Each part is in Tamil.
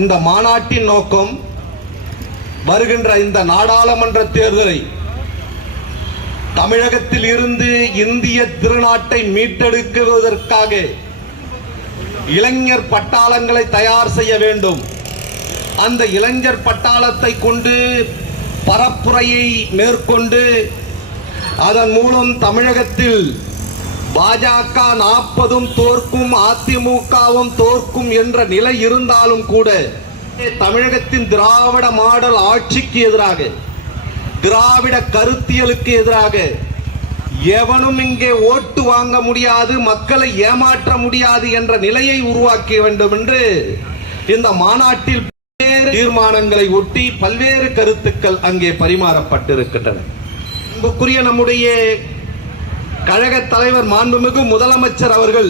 இந்த மாநாட்டின் நோக்கம் வருகின்ற இந்த நாடாளுமன்ற தேர்தலை தமிழகத்தில் இருந்து இந்திய திருநாட்டை மீட்டெடுக்குவதற்காக இளைஞர் பட்டாளங்களை தயார் செய்ய வேண்டும். அந்த இளைஞர் பட்டாளத்தை கொண்டு பரப்புரையை மேற்கொண்டு அதன் மூலம் தமிழகத்தில் பாஜக 40 தோற்கும், அதிமுகவும் தோற்கும் என்ற நிலை இருந்தாலும் கூட தமிழகத்தின் திராவிட மாடல் ஆட்சிக்கு எதிராக, திராவிட கருத்தியலுக்கு எதிராக எவனும் இங்கே ஓட்டு வாங்க முடியாது, மக்களை ஏமாற்ற முடியாது என்ற நிலையை உருவாக்க வேண்டும் என்று இந்த மாநாட்டில் பல்வேறு தீர்மானங்களை ஒட்டி பல்வேறு கருத்துக்கள் அங்கே பரிமாறப்பட்டிருக்கின்றன. அன்புக்குரிய நம்முடைய கழக தலைவர் மாண்புமிகு முதலமைச்சர் அவர்கள்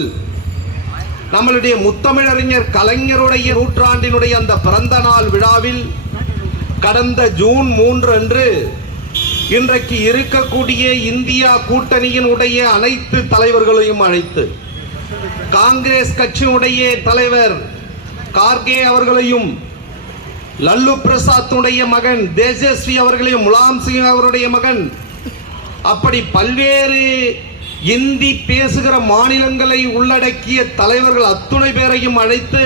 நம்மளுடைய முத்தமிழறிஞர் கலைஞருடைய நூற்றாண்டினுடைய அந்த பிறந்த நாள் விழாவில் கடந்த ஜூன் 3 அன்று இன்றைக்கு இருக்கக்கூடிய இந்தியா கூட்டணியினுடைய அனைத்து தலைவர்களையும் அழைத்து காங்கிரஸ் கட்சியினுடைய தலைவர் கார்கே அவர்களையும், லல்லு பிரசாத்துடைய மகன் தேஜஸ்வி அவர்களையும், முலாம் சிங் அவருடைய மகன், அப்படி பல்வேறு இந்தி பேசுகிற மாநிலங்களை உள்ளடக்கிய தலைவர்கள் அத்துணை பேரையும் அழைத்து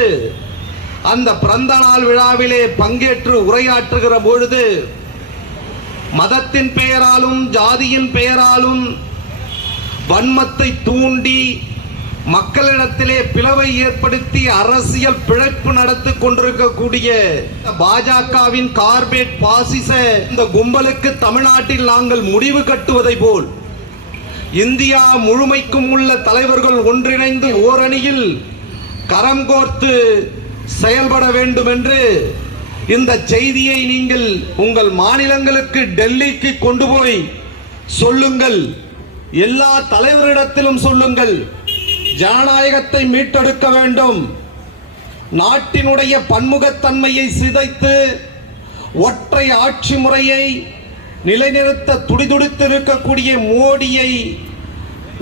அந்த பிறந்த நாள் விழாவிலே பங்கேற்று உரையாற்றுகிற பொழுது மதத்தின் பெயராலும் ஜாதியின் பெயராலும் வன்மத்தை தூண்டி மக்களிடத்திலே பிளவை ஏற்படுத்தி அரசியல் பிழைப்பு நடத்தி கொண்டிருக்கக்கூடிய பாஜகவின் கார்பரேட் பாசிச இந்த கும்பலுக்கு தமிழ்நாட்டில் நாங்கள் முடிவு கட்டுவதை போல் இந்தியா முழுமைக்கும் உள்ள தலைவர்கள் ஒன்றிணைந்து ஓரணியில் கரம் கோர்த்து செயல்பட வேண்டும் என்று இந்த செய்தியை நீங்கள் உங்கள் மாநிலங்களுக்கு டெல்லிக்கு கொண்டு போய் சொல்லுங்கள். எல்லா தலைவரிடத்திலும் சொல்லுங்கள். ஜனநாயகத்தை மீட்டெடுக்க வேண்டும். நாட்டினுடைய பன்முகத்தன்மையை சிதைத்து ஒற்றை ஆட்சி முறையை நிலைநிறுத்த துடிதுடித்து இருக்கக்கூடிய மோடியை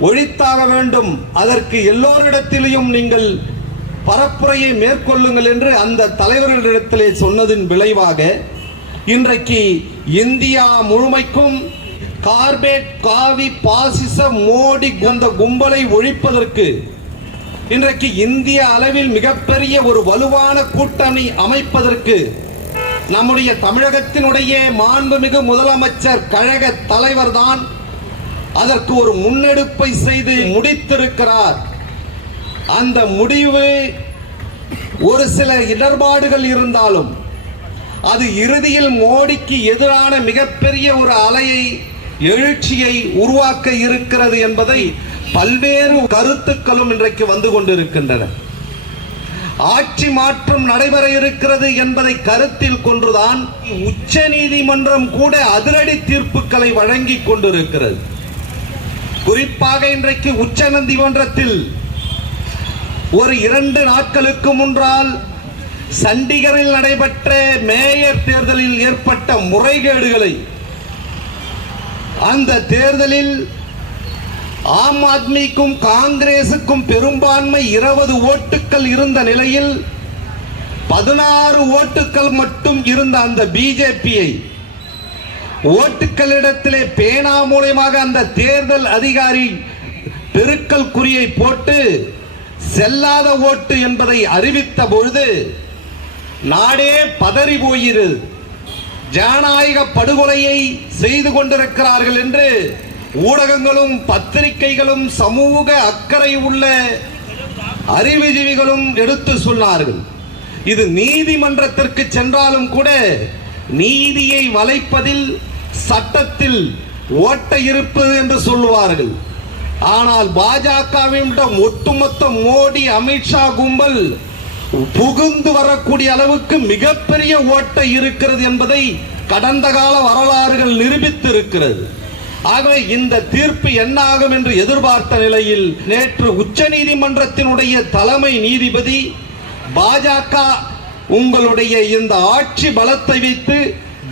ஒழித்தாக வேண்டும். அதற்கு எல்லோரிடத்திலையும் நீங்கள் பரப்புரையை மேற்கொள்ளுங்கள் என்று அந்த தலைவர்களிடத்திலே சொன்னதின் விளைவாக இன்றைக்கு இந்தியா முழுமைக்கும் கார்பரேட் காவி பாசிச மோடி இந்த கும்பலை ஒழிப்பதற்கு இன்றைக்கு இந்திய அளவில் மிகப்பெரிய ஒரு வலுவான கூட்டணி அமைப்பதற்கு நம்முடைய தமிழகத்தினுடைய மாண்புமிகு முதலமைச்சர் கழக தலைவர் தான் அதற்கு ஒரு முன்னெடுப்பை செய்து முடித்திருக்கிறார். அந்த முடிவு ஒரு சில இடர்பாடுகள் இருந்தாலும் அது இறுதியில் மோடிக்கு எதிரான மிகப்பெரிய ஒரு அலையை, எழுச்சியை உருவாக்க இருக்கிறது என்பதை பல்வேறு கருத்துக்களும் இன்றைக்கு வந்து கொண்டிருக்கின்றன. ஆட்சி மாற்றம் நடைபெற இருக்கிறது என்பதை கருத்தில் கொண்டுதான் உச்ச நீதிமன்றம் கூட அதிரடி தீர்ப்புகளை வழங்கி கொண்டிருக்கிறது. குறிப்பாக இன்றைக்கு உச்ச நீதிமன்றத்தில் ஒரு 2 நாட்களுக்கு முன்னால் சண்டிகரில் நடைபெற்ற மேயர் தேர்தலில் ஏற்பட்ட முறைகேடுகளை, அந்த தேர்தலில் ஆம் ஆத்மிக்கும் காங்கிரசுக்கும் பெரும்பான்மை 20 ஓட்டுக்கள் இருந்த நிலையில் 16 ஓட்டுக்கள் மட்டும் இருந்த அந்த பிஜேபியை ஓட்டுக்களிடத்திலே பேனா மூலமாக அந்த தேர்தல் அதிகாரி பெருக்கல் குறியை போட்டு செல்லாத ஓட்டு என்பதை அறிவித்த பொழுது நாடே பதறி போகிறது. ஜனநாயக படுகொலையை செய்து கொண்டிருக்கிறார்கள் என்று ஊடகங்களும் பத்திரிகைகளும் சமூக அக்கறை உள்ள அறிவுஜீவிகளும் எடுத்து சொன்னார்கள். இது நீதிமன்றத்திற்கு சென்றாலும் கூட நீதியை வளைப்பதில் சட்டத்தில் ஓட்டை இருப்பது என்று சொல்லுவார்கள். ஆனால் பாஜகவிடம் ஒட்டுமொத்த மோடி, அமித்ஷா கும்பல் புகுந்து வரக்கூடிய அளவுக்கு மிகப்பெரிய ஓட்டை இருக்கிறது என்பதை கடந்த கால வரலாறுகள் நிரூபித்து இருக்கிறது. ஆகவே இந்த தீர்ப்பு என்ன ஆகும் என்று எதிர்பார்த்த நிலையில் நேற்று உச்ச நீதிமன்றத்தினுடைய தலைமை நீதிபதி பாஜக உங்களுடைய இந்த ஆட்சி பலத்தை வைத்து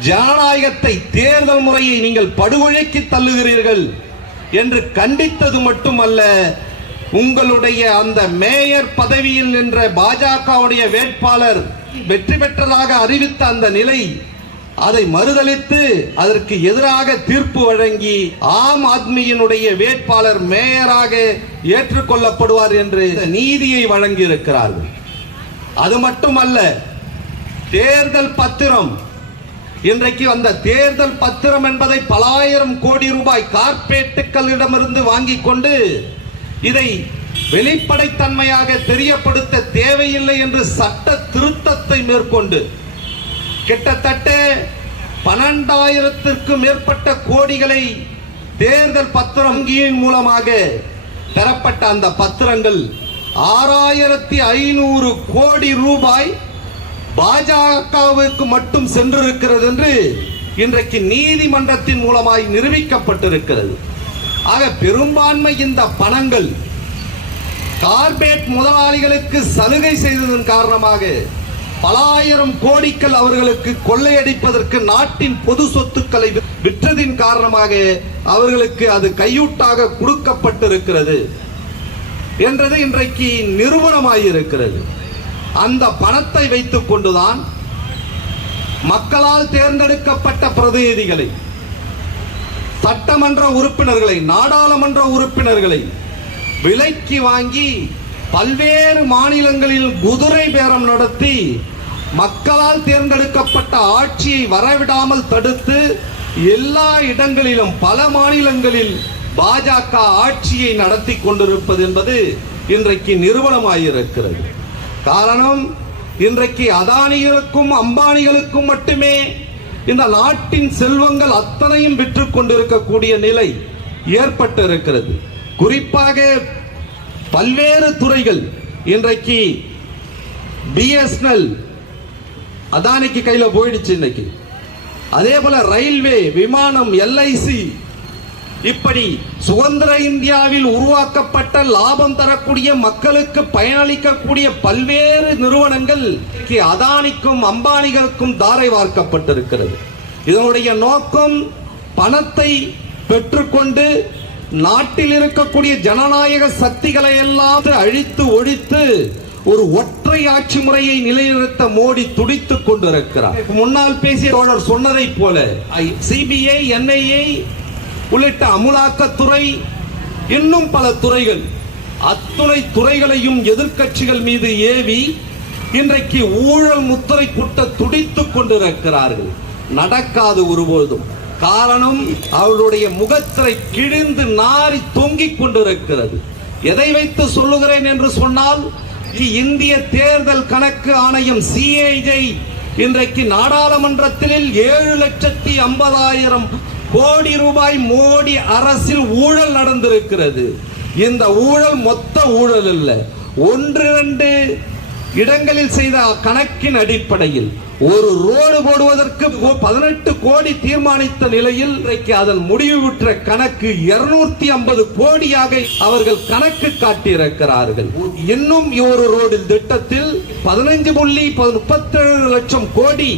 ஜனநாயகத்தை, தேர்தல் முறையை நீங்கள் படுகொலைக்கு தள்ளுகிறீர்கள் என்று கண்டித்தது மட்டுமல்ல, உங்களுடைய அந்த மேயர் பதவியில் நின்ற பாஜகவுடைய வேட்பாளர் வெற்றி பெற்றதாக அறிவித்த அந்த நிலை அதை மறுதலித்து அதற்கு எதிராக தீர்ப்பு வழங்கி ஆம் ஆத்மியினுடைய வேட்பாளர் மேயராக ஏற்றுக்கொள்ளப்படுவார் என்று நீதியை வழங்கி இருக்கிறார்கள். அது மட்டுமல்ல, தேர்தல் பத்திரம், இன்றைக்கு அந்த தேர்தல் பத்திரம் என்பதை பல ஆயிரம் கோடி ரூபாய் கார்ப்பரேட்டுகளிடமிருந்து வாங்கிக் கொண்டு இதை வெளிப்படைத்தன்மையாக தெரியப்படுத்த தேவையில்லை என்று சட்ட திருத்தத்தை மேற்கொண்டு கிட்டத்தட்ட 12,000க்கும் மேற்பட்ட கோடிகளை தேர்தல் பத்திரம் வங்கியின் மூலமாக பெறப்பட்ட அந்த பத்திரங்கள் 6,500 கோடி ரூபாய் பாஜகவுக்கு மட்டும் சென்றிருக்கிறது என்று இன்றைக்கு நீதிமன்றத்தின் மூலமாய் நிரூபிக்கப்பட்டிருக்கிறது. ஆக பெரும்பான்மை இந்த பணங்கள் கார்ப்பரேட் முதலாளிகளுக்கு சலுகை செய்ததன் காரணமாக பல ஆயிரம் கோடிகள் அவர்களுக்கு கொள்ளையடிப்பதற்கு நாட்டின் பொது சொத்துக்களை விற்றதின் காரணமாக அவர்களுக்கு அது கையூட்டாக கொடுக்கப்பட்டிருக்கிறது என்றது இன்றைக்கு நிரூபணமாயிருக்கிறது. அந்த பணத்தை வைத்துக் கொண்டுதான் மக்களால் தேர்ந்தெடுக்கப்பட்ட பிரதிநிதிகளை, சட்டமன்ற உறுப்பினர்களை, நாடாளுமன்ற உறுப்பினர்களை விலைக்கு வாங்கி பல்வேறு மாநிலங்களில் குதிரை பேரம் நடத்தி மக்களால் தேர்ந்தெடுக்கப்பட்ட ஆட்சியை வரவிடாமல் தடுத்து எல்லா இடங்களிலும் பல மாநிலங்களில் பாஜக ஆட்சியை நடத்தி கொண்டிருப்பது என்பது இன்றைக்கு நிரூபணமாயிருக்கிறது. காரணம், இன்றைக்கு அதானிகளுக்கும் அம்பானிகளுக்கும் மட்டுமே இந்த நாட்டின் செல்வங்கள் அத்தனையும் விற்று கொண்டிருக்கக்கூடிய நிலை ஏற்பட்டிருக்கிறது. குறிப்பாக பல்வேறு துறைகள் இன்றைக்கு பிஎஸ்என்எல் அதானிக்கு கையில போயிடுச்சு இன்னைக்கு. அதே போல ரயில்வே, விமானம், எல்ஐசி, இப்படி சுதந்திர இந்தியாவில் உருவாக்கப்பட்ட லாபம் தரக்கூடிய மக்களுக்கு பயனளிக்கக்கூடிய பல்வேறு நிறுவனங்கள் அதானிக்கும் அம்பானிகளுக்கும் தாரை வார்க்கப்பட்டிருக்கிறது. இதனுடைய நோக்கம் பணத்தை பெற்றுக்கொண்டு நாட்டில் இருக்கக்கூடிய ஜனநாயக சக்திகளை எல்லாம் அழித்து ஒழித்து ஒரு ஒற்றை ஆட்சி முறையை நிலைநிறுத்த மோடி துடித்துக் கொண்டிருக்கிறார். முன்னால் பேசிய தோழர் சொன்னதை போல சிபிஐ, என்ஐஏ உள்ளிட்ட அமலாக்கத்துறை, இன்னும் பல துறைகள், அத்துணை துறைகளையும் எதிர்க்கட்சிகள் மீது ஏவி இன்றைக்கு ஊழல் முத்திரை குட்ட துடித்துக் கொண்டிருக்கிறார்கள். நடக்காது ஒருபோதும். காரணம், அவருடைய முகத்திரை கிழிந்து நாரி தொங்கிக் கொண்டிருக்கிறது. எதை வைத்து சொல்லுகிறேன் என்று சொன்னால், இந்திய தேர்தல் கணக்கு ஆணையம் சிஏஜி இன்றைக்கு நாடாளுமன்றத்தில் 7,50,000 கோடி ரூபாய் மோடி அரசில் ஊழல் நடந்திருக்கிறது. இந்த ஊழல் மொத்த ஊழல் இல்ல, 1-2 இடங்களில் செய்த கணக்கின் அடிப்படையில் ஒரு ரோடு போடுவதற்கு 18 கோடி தீர்மானித்த நிலையில் அதன் முடிவு பெற்ற கணக்கு 250 கோடியாக அவர்கள் கணக்கு காட்டியிருக்கிறார்கள். இன்னும் ஒரு ரோடு திட்டத்தில் 15.37 லட்சம் கோடி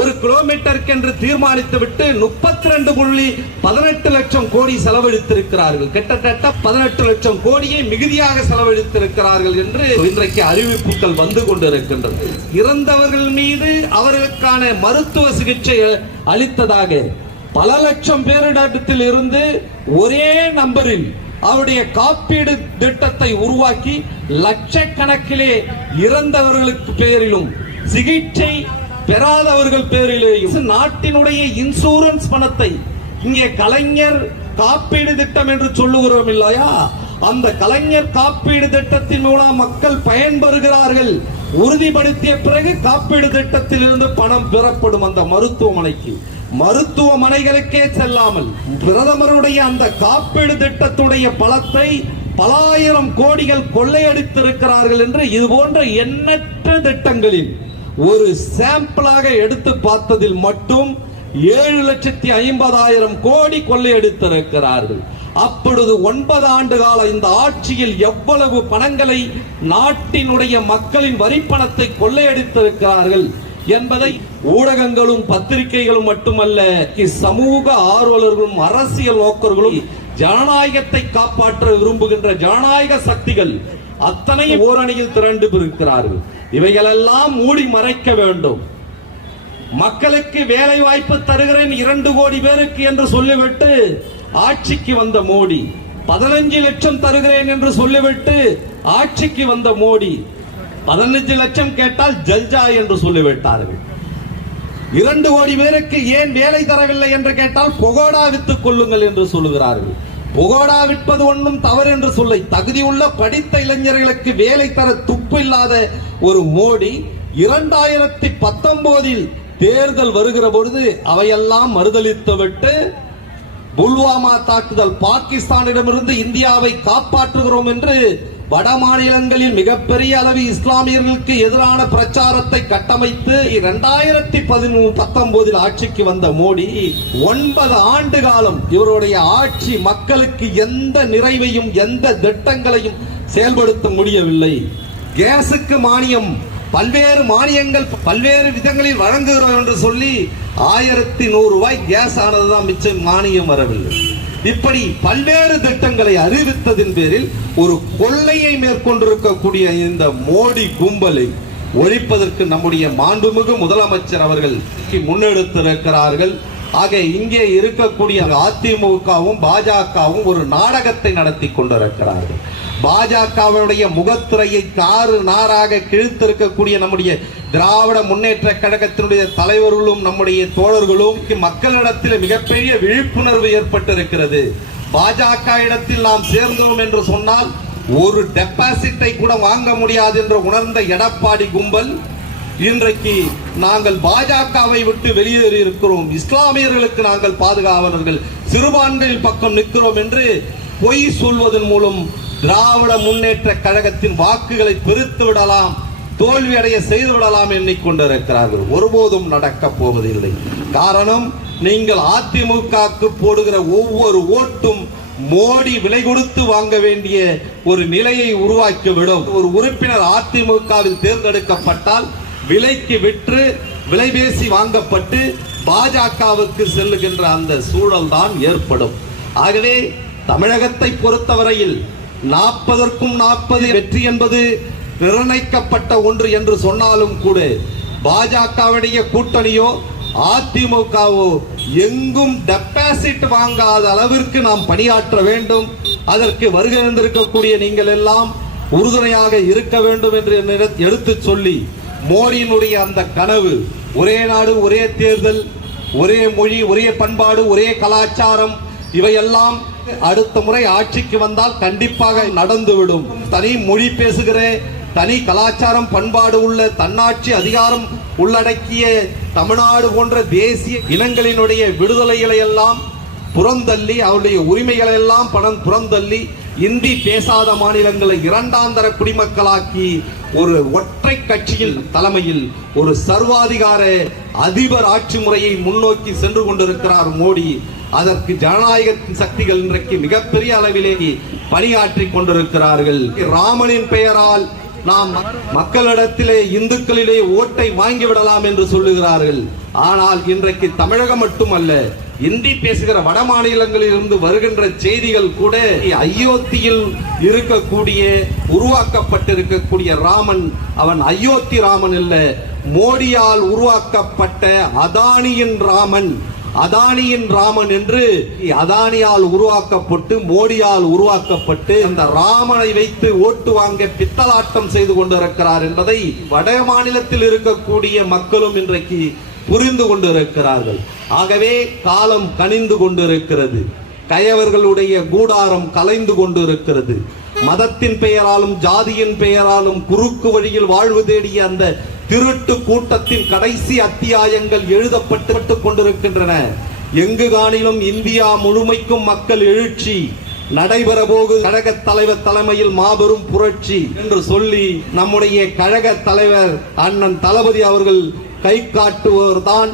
ஒரு கிலோமீட்டருக்கு என்று தீர்மானித்து விட்டு 32.18 லட்சம் கோடி செலவழித்திருக்கிறார்கள். கிட்டத்தட்ட 18 லட்சம் கோடியை மிகுதியாக செலவழித்திருக்கிறார்கள் என்று இன்றைக்கு அறிவிப்புகள் வந்து கொண்டிருக்கின்றது. இறந்தவர்கள் மீது அவர்களுக்கான மருத்துவ சிகிச்சை அளித்ததாக பல லட்சம் பேரிடத்தில் இருந்து ஒரே நம்பரில் அவருடைய காப்பீடு திட்டத்தை உருவாக்கி லட்சக்கணக்கிலே இறந்தவர்களுக்கு பேரிலும் சிகிச்சை பெறாதவர்கள் பேரிலேயும் நாட்டினுடைய இன்சூரன்ஸ் பணத்தை, இங்கே கலைஞர் காப்பீடு திட்டம் என்று சொல்லுகிறோம் இல்லையா, அந்த கலைஞர் காப்பீடு திட்டத்தின் மூலம் மக்கள் பயன்பெறுகிறார்கள் உறுதிப்படுத்திய பிறகு காப்பீடு திட்டத்தில் இருந்து பணம் பெறப்படும். அந்த மருத்துவமனைகளுக்கே செல்லாமல் பிரதமருடைய அந்த காப்பீடு திட்டத்துடைய பலத்தை பல ஆயிரம் கோடிகள் கொள்ளையடித்திருக்கிறார்கள் என்று இது போன்ற எண்ணற்ற திட்டங்களில் ஒரு சாம்பிளாக எடுத்து பார்த்ததில் மட்டும் 7,50,000 கோடி கொள்ளையடித்திருக்கிறார்கள். அப்பொழுது 9 ஆண்டு கால இந்த ஆட்சியில் எவ்வளவு பணங்களை நாட்டினுடைய மக்களின் வரிப்பணத்தை கொள்ளையடித்திருக்கிறார்கள் என்பதை ஊடகங்களும் பத்திரிகைகளும் மட்டுமல்ல, சமூக ஆர்வலர்களும் அரசியல் நோக்கர்களும் ஜனநாயகத்தை காப்பாற்ற விரும்புகின்ற ஜனநாயக சக்திகள் அத்தனை ஓரணியில் திரண்டு இருக்கிறார்கள். இவைகளெல்லாம் மூடி மறைக்க வேண்டும். மக்களுக்கு வேலை வாய்ப்பு தருகிறேன் 2 கோடி பேருக்கு என்று சொல்லிவிட்டு ஆட்சிக்கு வந்த மோடி, 15 லட்சம் தருகிறேன் என்று சொல்லிவிட்டு ஆட்சிக்கு வந்த மோடி 15 லட்சம் கேட்டால் ஜல்ஜா என்று சொல்லிவிட்டார்கள். 2 கோடி பேருக்கு ஏன் வேலை தரவில்லை என்று கேட்டால் பொகோடா வித்துக் கொள்ளுங்கள் என்று சொல்லுகிறார்கள். பொகோடா விற்பது ஒன்றும் தவறு என்று சொல்ல, தகுதியுள்ள படித்த இளைஞர்களுக்கு வேலை தர துப்பு இல்லாத ஒரு மோடி 2019 தேர்தல் வருகிற பொழுது அவையெல்லாம் மறுதளித்துவிட்டு புல்வாமா தாக்குதல், பாகிஸ்தானிடமிருந்து இந்தியாவை காப்பாற்றுகிறோம் என்று வட மாநிலங்களில் மிகப்பெரிய அளவு இஸ்லாமியர்களுக்கு எதிரான பிரச்சாரத்தை கட்டமைத்து 2019 ஆட்சிக்கு வந்த மோடி 9 ஆண்டு காலம் இவருடைய ஆட்சி மக்களுக்கு எந்த நிறைவையும் எந்த திட்டங்களையும் செயல்படுத்த முடியவில்லை. கேஸுக்கு மானியம், பல்வேறு மானியங்கள் பல்வேறு விதங்களில் வழங்குகிறோம் என்று சொல்லி 1100 ரூபாய் கேஸ் ஆனதுதான் மிச்சம், மானியம் வரவில்லை. இப்படி பல்வேறு திட்டங்களை அறிவித்ததின் பேரில் ஒரு கொள்ளையை மேற்கொண்டிருக்கக்கூடிய இந்த மோடி கும்பலை ஒழிப்பதற்கு நம்முடைய மாண்புமிகு முதலமைச்சர் அவர்கள் முன்னெடுத்திருக்கிறார்கள். ஆக இங்கே இருக்கக்கூடிய அதிமுகவும் பாஜகவும் ஒரு நாடகத்தை நடத்தி கொண்டிருக்கிறார்கள். பாஜகவுடைய முகத்துறையை காறு நாராக கிழித்திருக்கக்கூடிய நம்முடைய திராவிட முன்னேற்ற கழகத்தினுடைய தலைவர்களும் நம்முடைய தோழர்களும் மக்களிடத்தில் மிகப்பெரிய விழிப்புணர்வு ஏற்பட்டிருக்கிறது. பாஜக இடத்தில் நாம் சேர்ந்தோம் என்று சொன்னால் ஒரு டெபாசிட்டை கூட வாங்க முடியாது என்று உணர்ந்த எடப்பாடி கும்பல் இன்றைக்கு நாங்கள் பாஜகவை விட்டு வெளியேறி இருக்கிறோம், இஸ்லாமியர்களுக்கு நாங்கள் பாதுகாவலர்கள், சிறுபான்மையின் பக்கம் நிற்கிறோம் என்று பொய் சொல்வதன் மூலம் திராவிட முன்னேற்ற கழகத்தின் வாக்குகளை பெருத்து விடலாம், தோல்வியடைய செய்து விடலாம் எண்ணிக்கொண்டிருக்கிறார்கள். ஒருபோதும் நடக்கப் போவதில்லை. காரணம், நீங்கள் அதிமுகவுக்கு போடுகிற ஒவ்வொரு ஓட்டும் மோடி விலை கொடுத்து வாங்க வேண்டிய ஒரு நிலையை உருவாக்கிவிடும். ஒரு உறுப்பினர் அதிமுகவில் தேர்ந்தெடுக்கப்பட்டால் விலைக்கு விற்று விலை பேசி வாங்கப்பட்டு பாஜகவுக்கு செல்லுகின்ற அந்த சூழல் தான் ஏற்படும். ஆகவே தமிழகத்தை பொறுத்தவரையில் 40க்கும் 40 வெற்றி என்பது நிர்ணயிக்கப்பட்ட ஒன்று என்று சொன்னாலும் கூட பாஜகவுடைய கூட்டணியோ அதிமுகவோ எங்கும் டெபாசிட் வாங்காத அளவிற்கு நாம் பணியாற்ற வேண்டும். அதற்கு வருகை இருந்திருக்கக்கூடிய நீங்கள் எல்லாம் உறுதுணையாக இருக்க வேண்டும் என்று எடுத்து சொல்லி, மோடியினுடைய அந்த கனவு ஒரே நாடு ஒரே தேர்தல், ஒரே மொழி ஒரே பண்பாடு ஒரே கலாச்சாரம், இவையெல்லாம் அடுத்த முறை ஆட்சிக்கு வந்தால் கண்டிப்பாக நடந்துவிடும். தனி மொழி பேசுகிற, தனி கலாச்சாரம் பண்பாடு உள்ள, தன்னாட்சி அதிகாரம் உள்ளடக்கிய தமிழ்நாடு போன்ற தேசிய இனங்களினுடைய விடுதலைகளை எல்லாம் புறந்தள்ளி, அவருடைய உரிமைகளை எல்லாம் புறந்தள்ளி, இந்தி பேசாத மாநிலங்களை இரண்டாந்தர குடிமக்களாக்கி ஒரு ஒற்றை கட்சியில் தலைமையில் ஒரு சர்வாதிகார அதிபர் ஆட்சி முறையை முன்னோக்கி சென்று கொண்டிருக்கிறார் மோடி. அதற்கு ஜனநாயகத்தின் சக்திகள் இன்றைக்கு மிகப்பெரிய அளவிலே பணியாற்றி கொண்டிருக்கிறார்கள். ராமனின் பெயரால் நாம் மக்களிடத்திலே இந்துக்களிலே ஓட்டை வாங்கிவிடலாம் என்று சொல்லுகிறார்கள். ஆனால் இன்றைக்கு தமிழகம் மட்டுமல்ல, இந்தி பேசுகிற வட மாநிலங்களில் இருந்து வருகின்ற செய்திகள் கூட அயோத்தியில் இருக்கக்கூடிய உருவாக்கப்பட்டிருக்கக்கூடிய ராமன் அவன் அயோத்தி ராமன் அல்ல, மோடியால் உருவாக்கப்பட்ட அதானியின் ராமன். அதானியின் ராமன் என்று அதானியால் உருவாக்கப்பட்டு மோடியால் உருவாக்கப்பட்டு அந்த ராமனை வைத்து ஓட்டு வாங்க பித்தலாட்டம் செய்து கொண்டிருக்கிறார் என்பதை வட மாநிலத்தில் இருக்கக்கூடிய மக்களும் இன்றைக்கு புரிந்து கொண்டிருக்கிறார்கள். ஆகவே காலம் கனிந்து கொண்டிருக்கிறது, கயவர்களுடைய கூடாரம் கலைந்து கொண்டிருக்கிறது. மதத்தின் பெயராலும் ஜாதியின் பெயராலும் குறுக்கு வழியில் வாழ்வு தேடிய அந்த திருட்டு கூட்டத்தின் கடைசி அத்தியாயங்கள் எழுதப்பட்டு கொண்டிருக்கின்றன. எங்கு காணிலும் இந்தியா முழுமைக்கும் மக்கள் எழுச்சி நடைபெற போகு, கழக தலைவர் தலைமையில் மாபெரும் புரட்சி என்று சொல்லி நம்முடைய கழக தலைவர் அண்ணன் தளபதி அவர்கள் கை காட்டுவர்தான்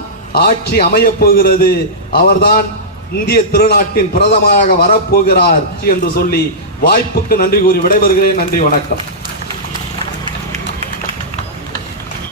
ஆட்சி அமையப் போகிறது, அவர்தான் இந்திய திருநாட்டின் பிரதமராக வரப்போகிறார் என்று சொல்லி வாய்ப்புக்கு நன்றி கூறி விடைபெறுகிறேன். நன்றி, வணக்கம்.